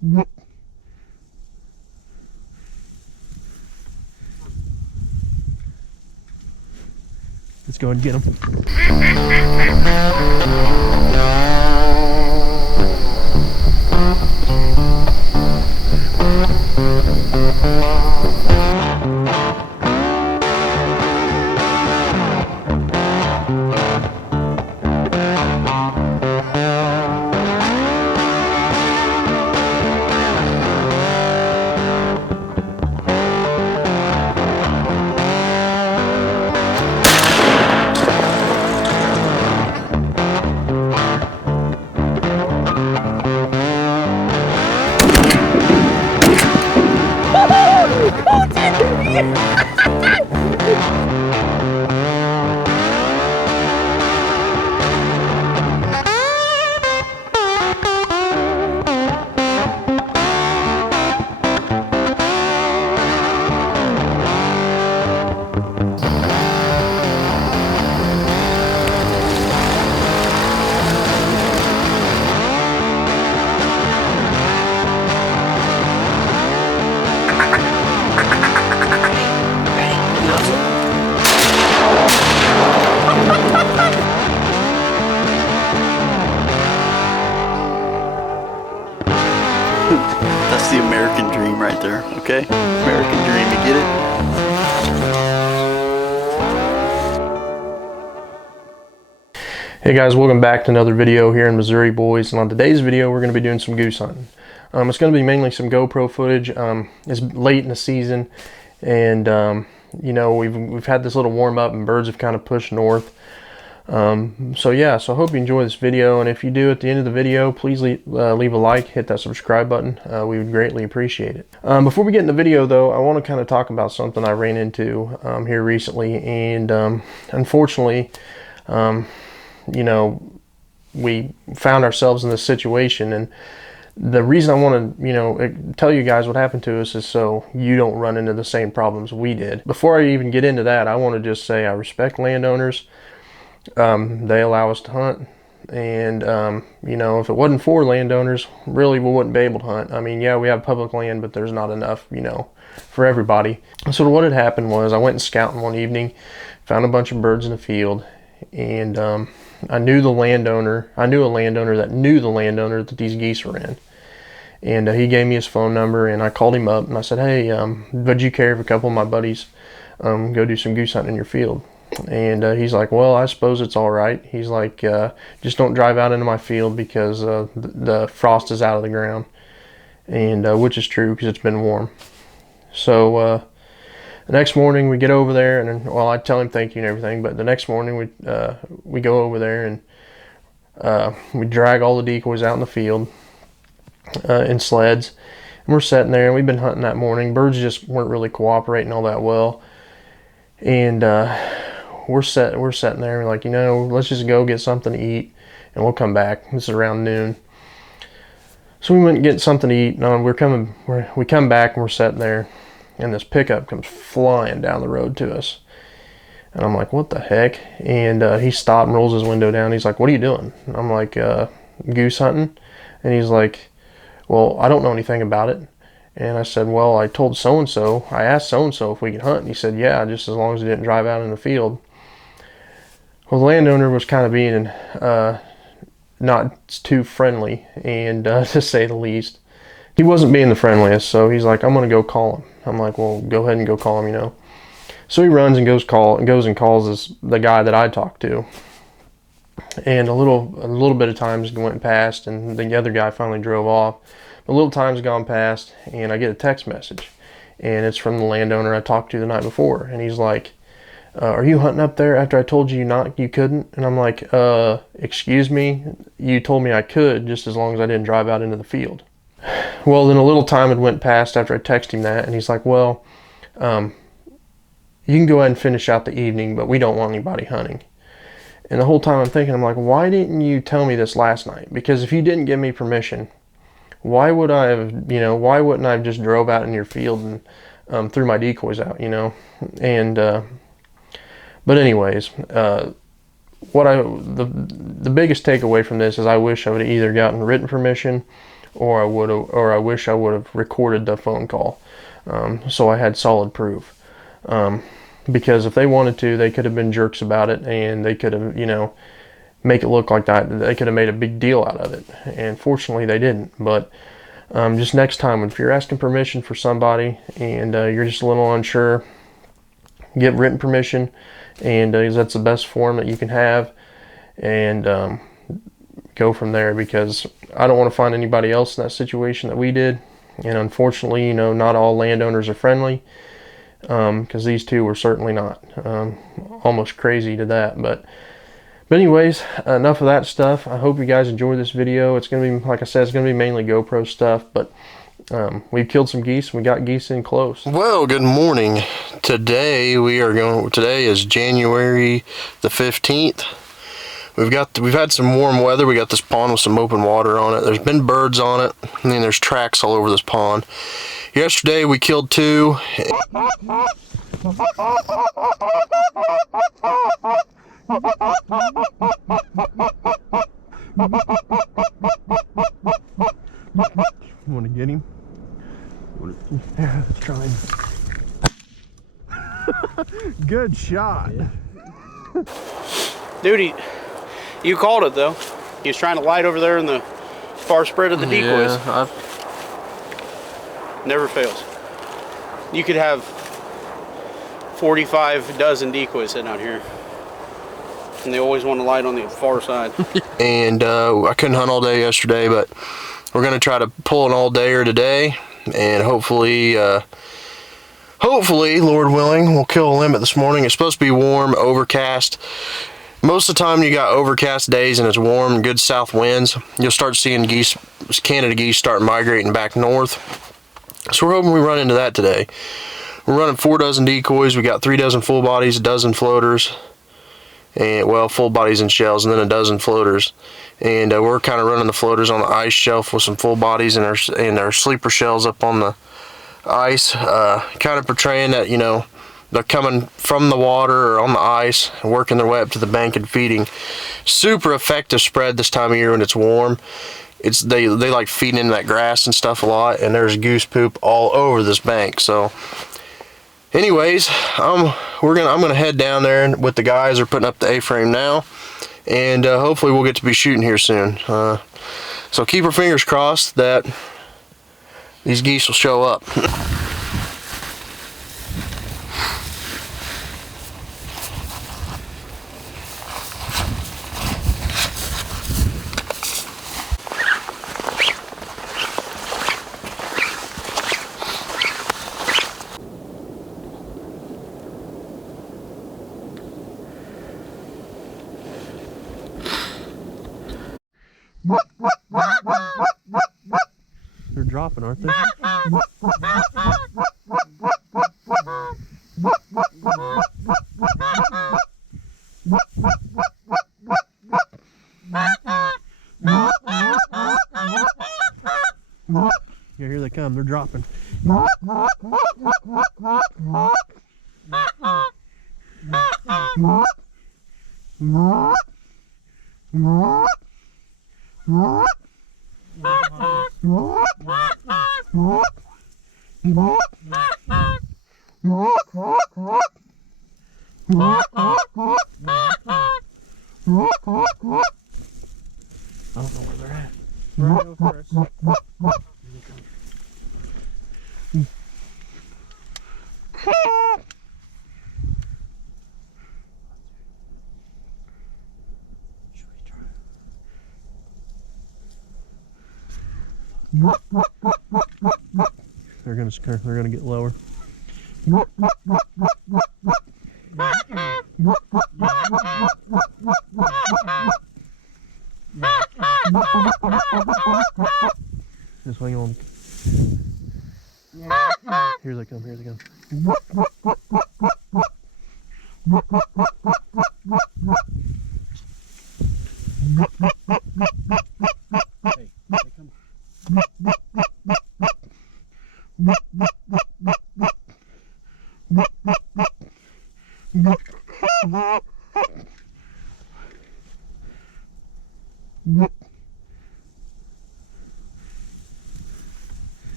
Let's go ahead and get him. That's the American dream right there, okay? American dream, you get it? Hey guys, welcome back to another video here in Missouri, boys. And on today's video, we're going to be doing some goose hunting. It's going to be mainly some GoPro footage. It's late in the season, and you know, we've had this little warm up, and birds have kind of pushed north. So yeah, so I hope you enjoy this video, and if you do, at the end of the video, please leave a like, hit that subscribe button. We would greatly appreciate it. Before we get in the video though, I want to kind of talk about something I ran into here recently, and unfortunately, you know, we found ourselves in this situation, and the reason I want to, you know, tell you guys what happened to us is so you don't run into the same problems we did. Before I even get into that, I want to just say I respect landowners. They allow us to hunt, and you know, if it wasn't for landowners, really we wouldn't be able to hunt. I mean, yeah, we have public land, but there's not enough, you know, for everybody. So what had happened was I went and scouting one evening, found a bunch of birds in the field, and I knew a landowner that knew the landowner that these geese were in. And he gave me his phone number, and I called him up and I said, hey, would you care if a couple of my buddies go do some goose hunting in your field? And he's like, well, I suppose it's all right. He's like, just don't drive out into my field because the frost is out of the ground. And which is true because it's been warm. So the next morning we get over there, and well, I tell him thank you and everything, but the next morning we go over there, and we drag all the decoys out in the field in sleds, and we're sitting there, and we've been hunting that morning. Birds just weren't really cooperating all that well, and we're sitting there, like, you know, let's just go get something to eat and we'll come back. This is around noon. So we went and get something to eat, and we come back, and we're sitting there, and this pickup comes flying down the road to us. And I'm like, what the heck? And he stopped and rolls his window down. He's like, what are you doing? And I'm like, goose hunting. And he's like, well, I don't know anything about it. And I said, well, I told so-and-so, I asked so-and-so if we could hunt. And he said, yeah, just as long as he didn't drive out in the field. Well, the landowner was kind of being not too friendly, and to say the least. He wasn't being the friendliest, so he's like, I'm going to go call him. I'm like, well, go ahead and go call him, you know. So he runs and goes and calls the guy that I talked to. And a little bit of time's went past, and the other guy finally drove off. A little time's gone past, and I get a text message, and it's from the landowner I talked to the night before, and he's like, are you hunting up there after I told you you couldn't? And I'm like, excuse me, you told me I could just as long as I didn't drive out into the field. Well, then a little time had went past after I texted him that, and he's like, well, you can go ahead and finish out the evening, but we don't want anybody hunting. And the whole time I'm thinking, I'm like, why didn't you tell me this last night? Because if you didn't give me permission, why wouldn't I have just drove out in your field and threw my decoys out, you know? And but anyways, the biggest takeaway from this is I wish I would have either gotten written permission or I wish I would have recorded the phone call, so I had solid proof. Because if they wanted to, they could have been jerks about it, and they could have, you know, make it look like that. They could have made a big deal out of it, and fortunately they didn't. But just next time, if you're asking permission for somebody and you're just a little unsure, get written permission, and that's the best form that you can have, and go from there, because I don't want to find anybody else in that situation that we did. And unfortunately, you know, not all landowners are friendly, because these two were certainly not. Almost crazy to that. But anyways, enough of that stuff. I hope you guys enjoyed this video. It's going to be, like I said, it's going to be mainly GoPro stuff, but we've killed some geese, and we got geese in close. Well, good morning. Today is January the 15th. We've had some warm weather. We got this pond with some open water on it. There's been birds on it, and then there's tracks all over this pond. Yesterday we killed 2. Want to get him? Yeah, let's try him. Good shot. Yeah. Dude, you called it though. He was trying to light over there in the far spread of the decoys. Yeah, never fails. You could have 45 dozen decoys sitting out here, and they always want to light on the far side. And I couldn't hunt all day yesterday, but we're gonna try to pull an all-dayer today, and hopefully, Lord willing, we'll kill a limit this morning. It's supposed to be warm, overcast. Most of the time you got overcast days and it's warm and good south winds, you'll start seeing geese, Canada geese, start migrating back north. So we're hoping we run into that today. We're running 4 dozen decoys. We got 3 dozen full bodies, a dozen floaters, and well, full bodies and shells, and then a dozen floaters. And we're kind of running the floaters on the ice shelf with some full bodies and our sleeper shells up on the ice, kind of portraying that, you know, they're coming from the water or on the ice and working their way up to the bank and feeding. Super effective spread this time of year when it's warm. They like feeding in that grass and stuff a lot, and there's goose poop all over this bank. So anyways, I'm gonna head down there with the guys. They're putting up the A-frame now, and hopefully we'll get to be shooting here soon. So keep our fingers crossed that these geese will show up. They're dropping, aren't they? Yeah, here they come. They're dropping. I don't know where they're at. Right over us. They're gonna get lower. Just hang on. Here they come, here they come.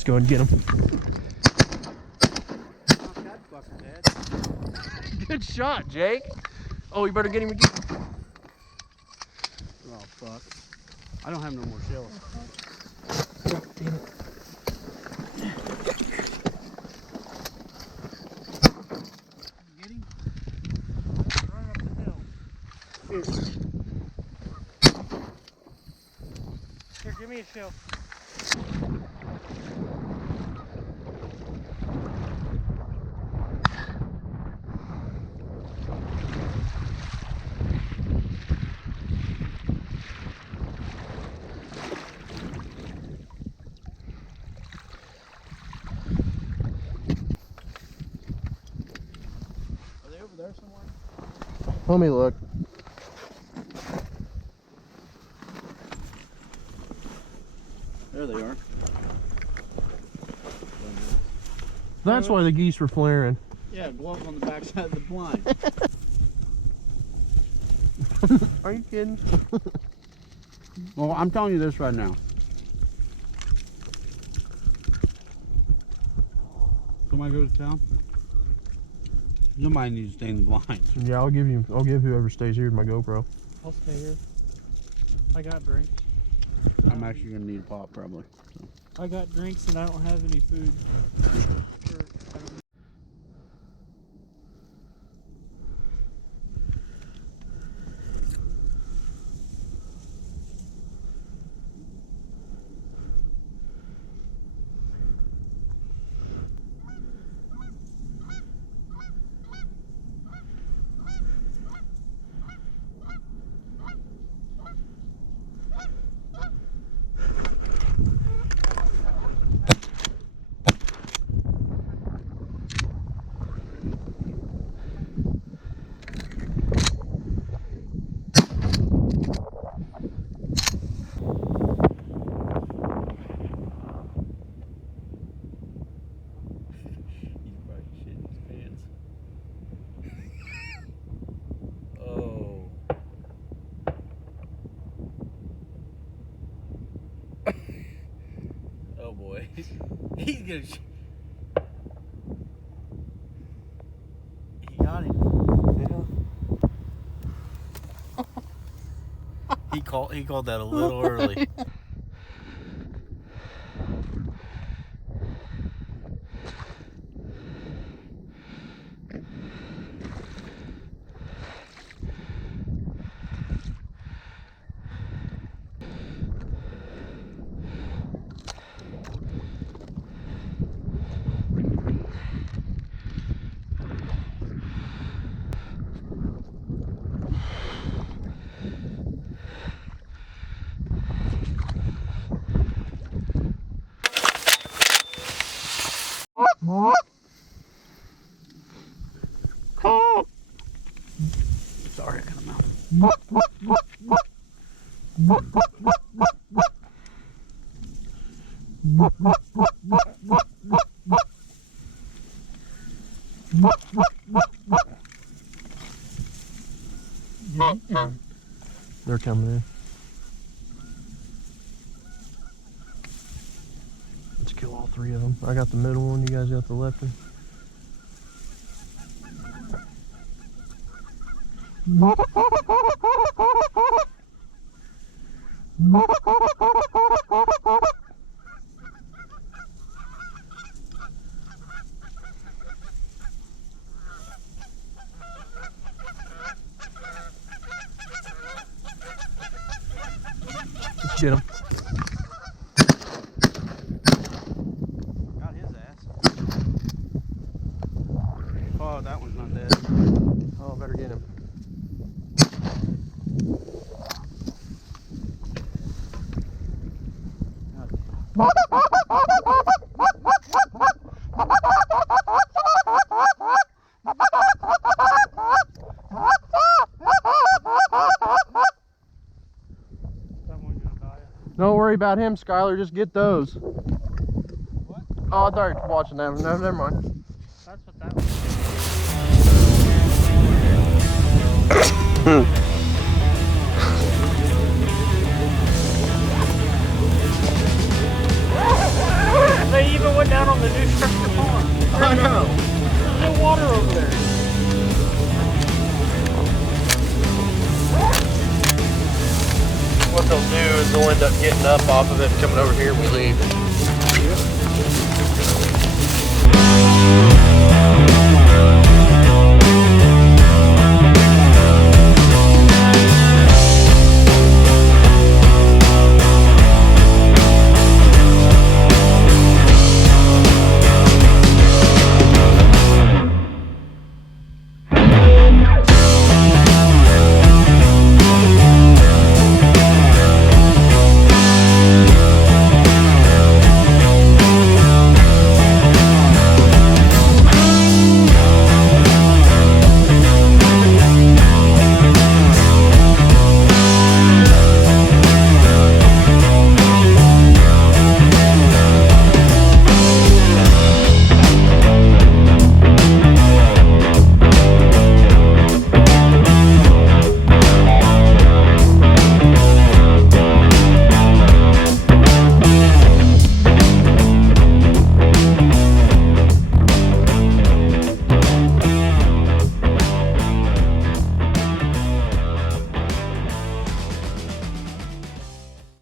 Let's go and get him. Good shot, Jake. Oh, you better get him again. Oh, fuck. I don't have no more shells. Oh, damn it. Get him? Run up the hill. Here, give me a shell. There somewhere? Let me look. There they are. That's why the geese were flaring. Yeah, glow up on the back side of the blind. Are you kidding? Well, I'm telling you this right now. Somebody goes to town. Somebody needs to stay in the blinds. Yeah, I'll give whoever stays here my GoPro. I'll stay here. I got drinks. I'm actually gonna need a pop probably. So. I got drinks and I don't have any food. Oh boy. He's gonna. He got him. Yeah. He called that a little early. Sorry, I got him out. They're coming in. Let's kill all three of them. I got the middle one, you guys got the left one. Let's get him. Got his ass. Oh, that one's not dead. Oh, better get him. Someone's gonna die. Don't worry about him, Skylar. Just get those. What? Oh, I thought you were watching them. No, never mind. That's what that was. They what they'll do is they'll end up getting up off of it and coming over here when we leave.